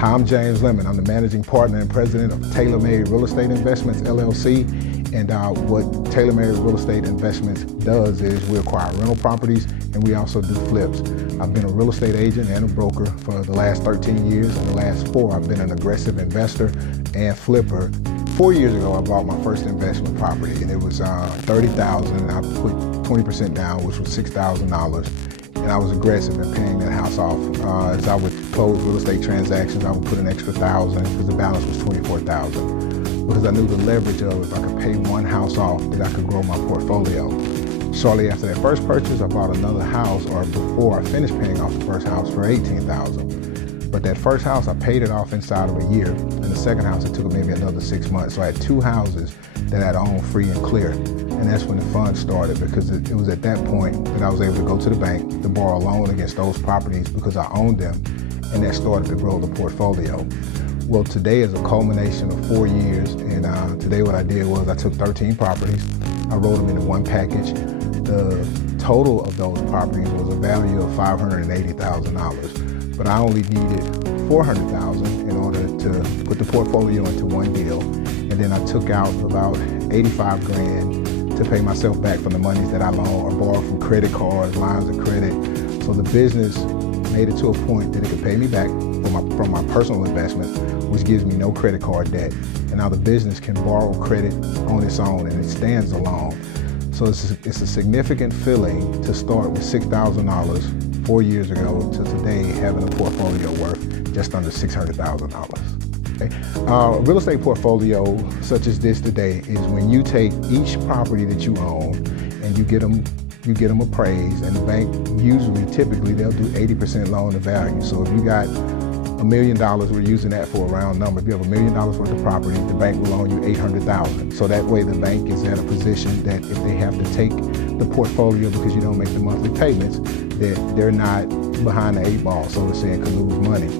Hi, I'm James Lemon. I'm the managing partner and president of Tailor-Made Real Estate Investments, LLC. And what Tailor-Made Real Estate Investments does is we acquire rental properties and we also do flips. I've been a real estate agent and a broker for the last 13 years. In the last 4, I've been an aggressive investor and flipper. 4 years ago, I bought my first investment property, and it was $30,000, and I put 20% down, which was $6,000. And I was aggressive in paying that house off. As I would close real estate transactions, I would put an extra $1,000 because the balance was $24,000. Because I knew the leverage of if I could pay one house off, that I could grow my portfolio. Shortly after that first purchase, I bought another house, or before I finished paying off the first house, for $18,000. But that first house, I paid it off inside of a year. And the second house, it took maybe another 6 months. So I had 2 houses that I'd owned free and clear. And that's when the fun started, because it was at that point that I was able to go to the bank to borrow a loan against those properties because I owned them, and that started to grow the portfolio. Well, today is a culmination of 4 years, and today what I did was I took 13 properties, I rolled them into one package. The total of those properties was a value of $580,000, but I only needed $400,000 in order to put the portfolio into one deal, and then I took out about $85,000 to pay myself back from the monies that I loaned or borrowed from credit cards, lines of credit. So the business made it to a point that it could pay me back from my personal investment, which gives me no credit card debt. And now the business can borrow credit on its own, and it stands alone. So it's a significant feeling to start with $6,000 4 years ago to today having a portfolio worth just under $600,000. A real estate portfolio such as this today is when you take each property that you own and you get them appraised, and the bank typically they'll do 80% loan to value. So if you got $1 million, we're using that for a round number. If you have $1 million worth of property, the bank will loan you $800,000. So that way the bank is in a position that if they have to take the portfolio because you don't make the monthly payments, that they're not behind the 8 ball, so to say, and can lose money.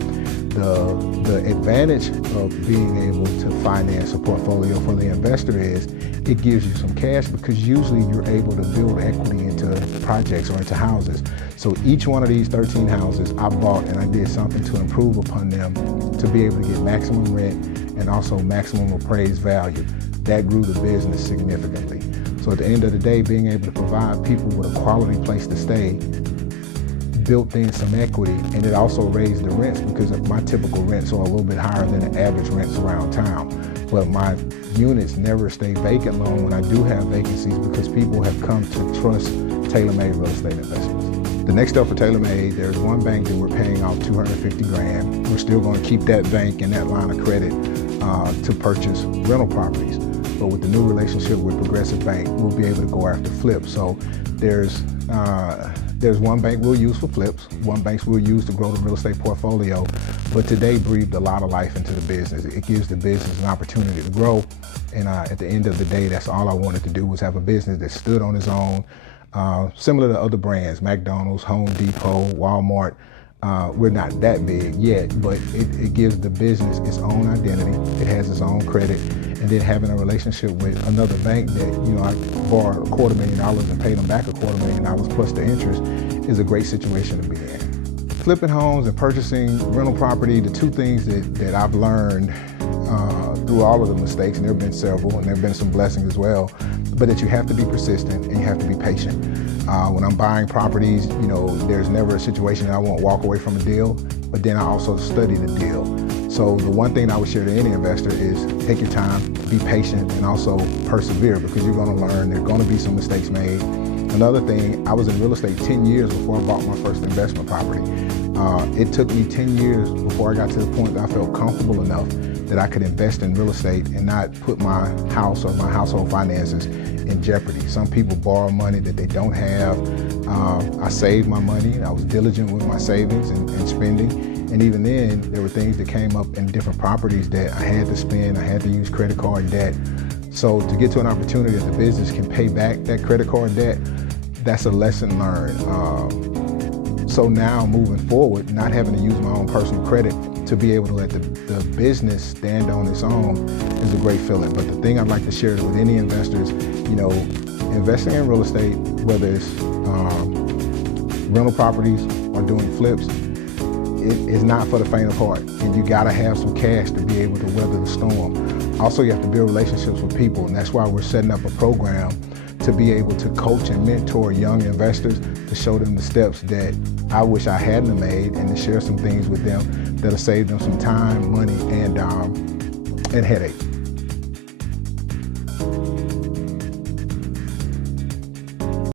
The advantage of being able to finance a portfolio for the investor is it gives you some cash, because usually you're able to build equity into projects or into houses. So each one of these 13 houses I bought, and I did something to improve upon them to be able to get maximum rent and also maximum appraised value. That grew the business significantly. So at the end of the day, being able to provide people with a quality place to stay built in some equity, and it also raised the rents, because my typical rents are a little bit higher than the average rents around town. But my units never stay vacant long when I do have vacancies, because people have come to trust Tailor-Made Real Estate Investments. The next step for Tailor-Made, there's one bank that we're paying off $250,000. We're still going to keep that bank and that line of credit to purchase rental properties. But with the new relationship with Progressive Bank, we'll be able to go after flips. So there's one bank we'll use for flips, one bank we'll use to grow the real estate portfolio, but today breathed a lot of life into the business. It gives the business an opportunity to grow, and at the end of the day, that's all I wanted to do, was have a business that stood on its own, similar to other brands, McDonald's, Home Depot, Walmart. We're not that big yet, but it gives the business its own identity, it has its own credit, and then having a relationship with another bank that, I borrowed $250,000 and paid them back $250,000 plus the interest is a great situation to be in. Flipping homes and purchasing rental property, the two things that I've learned through all of the mistakes, and there have been several, and there have been some blessings as well, but that you have to be persistent and you have to be patient. When I'm buying properties, there's never a situation that I won't walk away from a deal, but then I also study the deal. So the one thing I would share to any investor is take your time, be patient, and also persevere, because you're going to learn. There are going to be some mistakes made. Another thing, I was in real estate 10 years before I bought my first investment property. It took me 10 years before I got to the point that I felt comfortable enough that I could invest in real estate and not put my house or my household finances in jeopardy. Some people borrow money that they don't have. I saved my money. I was diligent with my savings and spending. And even then, there were things that came up in different properties that I had to spend. I had to use credit card debt. So to get to an opportunity that the business can pay back that credit card debt, that's a lesson learned. So now moving forward, not having to use my own personal credit to be able to let the business stand on its own is a great feeling. But the thing I'd like to share with any investors, investing in real estate, whether it's rental properties or doing flips, it is not for the faint of heart, and you gotta have some cash to be able to weather the storm. Also, you have to build relationships with people, and that's why we're setting up a program to be able to coach and mentor young investors to show them the steps that I wish I hadn't made, and to share some things with them that'll save them some time, money, and headache.